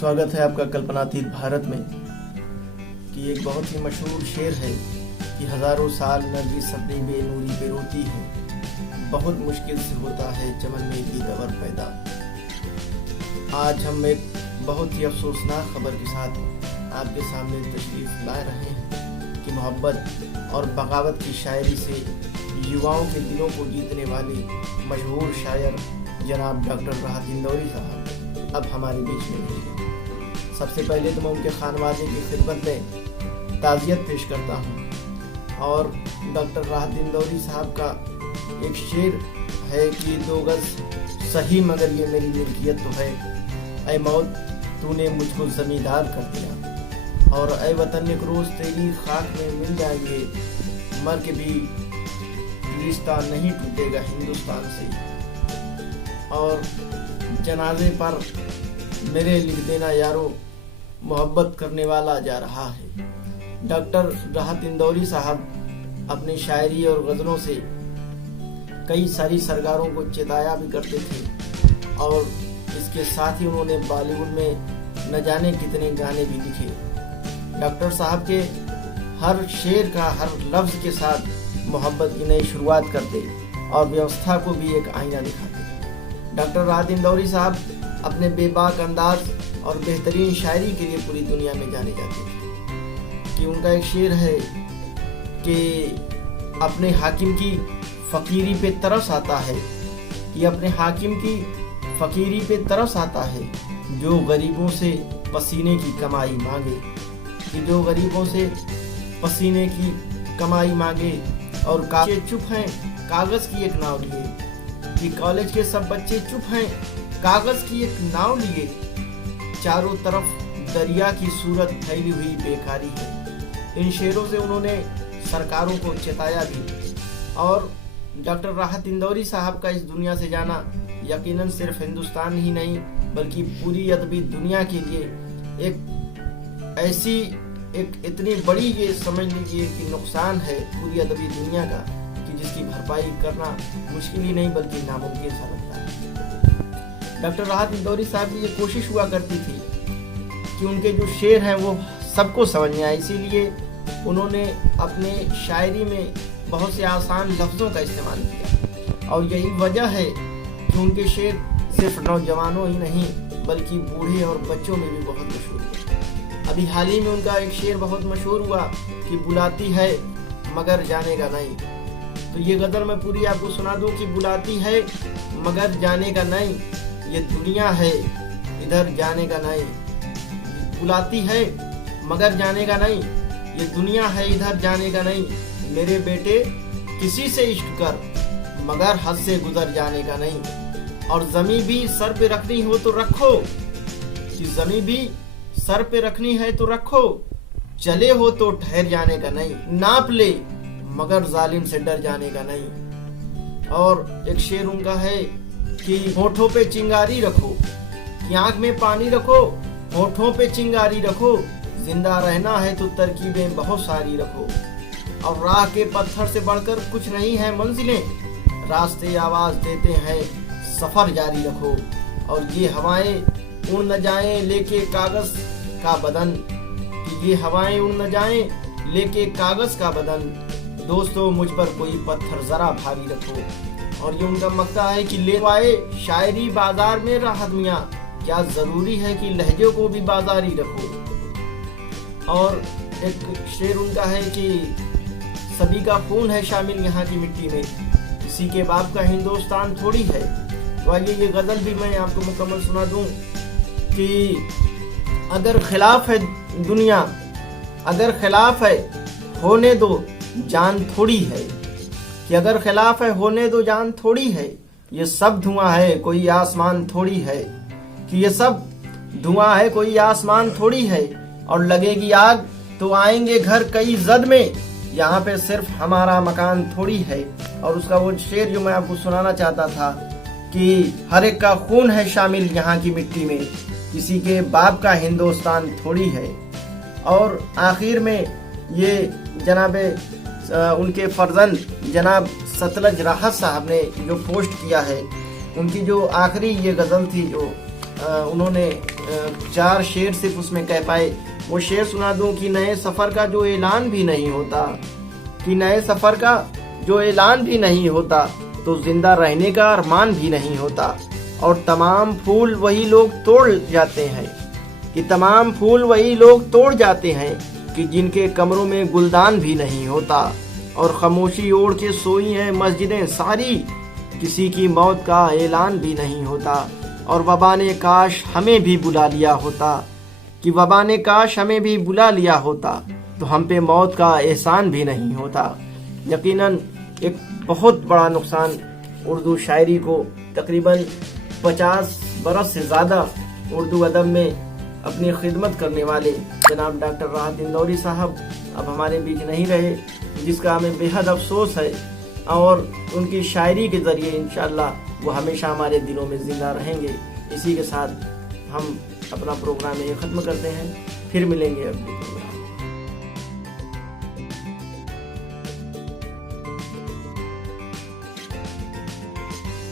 स्वागत है आपका कल्पनातीत भारत में कि एक बहुत ही मशहूर शेर है कि हजारों साल नरगिस अपनी बेनूरी पे रोती है, बहुत मुश्किल से होता है चमन में गीतवर पैदा। आज हम एक बहुत ही अफसोसनाक खबर के साथ आपके सामने तशरीफ ला रहे हैं कि मोहब्बत और बगावत की शायरी से युवाओं के दिलों को जीतने वाले मशहूर शायर जनाब डॉक्टर राहत इंदौरी साहब अब हमारे बीच में नहीं हैं। सबसे पहले तो मैं उनके खानवादे की खिदमत में ताज़ियत पेश करता हूँ और डॉक्टर राहत इंदौरी साहब का एक शेर है कि 2 गज सही मगर ये मेरी मिल्कियत तो है, ऐ मौत तूने मुझको ज़मींदार कर दिया, और ऐ वतन एक रोज़ तेरी खाक में मिल जाएंगे, मर के भी रिश्ता नहीं टूटेगा हिंदुस्तान से। और जनाजे पर मेरे लिख देना यारो, मोहब्बत करने वाला जा रहा है। डॉक्टर राहत इंदौरी साहब अपनी शायरी और गज़लों से कई सारी सरकारों को चिताया भी करते थे और इसके साथ ही उन्होंने बॉलीवुड में न जाने कितने गाने भी लिखे। डॉक्टर साहब के हर शेर का हर लफ्ज़ के साथ मोहब्बत की नई शुरुआत करते और व्यवस्था को भी एक आईना दिखाते। डॉक्टर राहत इंदौरी साहब अपने बेबाक अंदाज और बेहतरीन शायरी के लिए पूरी दुनिया में जाने जाते थे कि उनका एक शेर है कि अपने हाकिम की फ़कीरी पे तरस आता है, कि अपने हाकिम की फ़कीरी पे तरस आता है, जो गरीबों से पसीने की कमाई मांगे, कि जो गरीबों से पसीने की कमाई मांगे। और बच्चे चुप हैं कागज़ की एक नाव लिए, कि कॉलेज के सब बच्चे चुप हैं कागज़ की एक नाव लिए, चारों तरफ दरिया की सूरत फैली हुई बेकारी है। इन शेरों से उन्होंने सरकारों को चेताया भी। और डॉक्टर राहत इंदौरी साहब का इस दुनिया से जाना यकीनन सिर्फ हिंदुस्तान ही नहीं बल्कि पूरी अदबी दुनिया के लिए एक इतनी बड़ी ये समझ लीजिए कि नुकसान है पूरी अदबी दुनिया का कि जिसकी भरपाई करना मुश्किल ही नहीं बल्कि नामुमकिन सा लगता है। डॉक्टर राहत इंदौरी साहब की ये कोशिश हुआ करती थी कि उनके जो शेर हैं वो सबको समझ में आए, इसीलिए उन्होंने अपने शायरी में बहुत से आसान लफ्ज़ों का इस्तेमाल किया। और यही वजह है कि उनके शेर सिर्फ नौजवानों ही नहीं बल्कि बूढ़े और बच्चों में भी बहुत मशहूर हुए। अभी हाल ही में उनका एक शेर बहुत मशहूर हुआ कि बुलाती है मगर जाने का नहीं। तो ये गज़ल मैं पूरी आपको सुना दूं कि बुलाती है मगर जाने का नहीं, ये दुनिया है इधर जाने का नहीं। बुलाती है मगर जाने का नहीं, ये दुनिया है इधर जाने का नहीं। मेरे बेटे किसी से इश्क कर मगर हद से गुजर जाने का नहीं। और ज़मीं भी सर पे रखनी हो तो रखो, कि ज़मीं भी सर पे रखनी है तो रखो, चले हो तो ठहर जाने का नहीं। नाप ले मगर जालिम से डर जाने का नहीं। और एक शेर उनका है कि होठों पे चिंगारी रखो, कि आँख में पानी रखो, होठों पे चिंगारी रखो, जिंदा रहना है तो तरकीबें बहुत सारी रखो। और राह के पत्थर से बढ़कर कुछ नहीं है मंजिलें, रास्ते आवाज़ देते हैं सफ़र जारी रखो। और ये हवाएं उड़ न जाएं लेके कागज़ का बदन, कि ये हवाएं उड़ न जाएं लेके कागज़ का बदन, दोस्तों मुझ पर कोई पत्थर ज़रा भारी रखो। और ये उनका मक्ता है कि ले आए शायरी बाजार में राहत मियाँ, क्या ज़रूरी है कि लहजे को भी बाजारी रखो। और एक शेर उनका है कि सभी का खून है शामिल यहाँ की मिट्टी में, किसी के बाप का हिंदुस्तान थोड़ी है। तो आइए ये गज़ल भी मैं आपको मुकम्मल सुना दूं कि अगर खिलाफ है दुनिया, अगर खिलाफ है होने दो जान थोड़ी है, कि अगर खिलाफ है होने दो जान थोड़ी है, ये सब धुआं है कोई आसमान थोड़ी है, कि ये सब धुआं है कोई आसमान थोड़ी है। और लगेगी आग तो आएंगे घर कई जद में, यहाँ पे सिर्फ हमारा मकान थोड़ी है। और उसका वो शेर जो मैं आपको सुनाना चाहता था कि हर एक का खून है शामिल यहाँ की मिट्टी में, किसी के बाप का हिंदुस्तान थोड़ी है। और आखिर में ये जनाब उनके फर्जंद जनाब सतलज राहत साहब ने जो पोस्ट किया है उनकी जो आखिरी ये गज़ल थी जो उन्होंने 4 शेर सिर्फ उसमें कह पाए, वो शेर सुना दूं कि नए सफ़र का जो ऐलान भी नहीं होता, कि नए सफ़र का जो ऐलान भी नहीं होता, तो जिंदा रहने का अरमान भी नहीं होता। और तमाम फूल वही लोग तोड़ जाते हैं, कि तमाम फूल वही लोग तोड़ जाते हैं, कि जिनके कमरों में गुलदान भी नहीं होता। और खामोशी ओढ़ के सोई हैं मस्जिदें सारी, किसी की मौत का ऐलान भी नहीं होता। और वबा ने काश हमें भी बुला लिया होता, कि वबा ने काश हमें भी बुला लिया होता, तो हम पे मौत का एहसान भी नहीं होता। यकीनन एक बहुत बड़ा नुकसान उर्दू शायरी को तकरीबन 50 बरस से ज़्यादा उर्दू अदब में अपनी खिदमत करने वाले जनाब डॉक्टर राहत इंदौरी साहब अब हमारे बीच नहीं रहे, जिसका हमें बेहद अफसोस है। और उनकी शायरी के ज़रिए इंशाअल्लाह वो हमेशा हमारे दिलों में ज़िंदा रहेंगे। इसी के साथ हम अपना प्रोग्राम ये ख़त्म करते हैं, फिर मिलेंगे अगली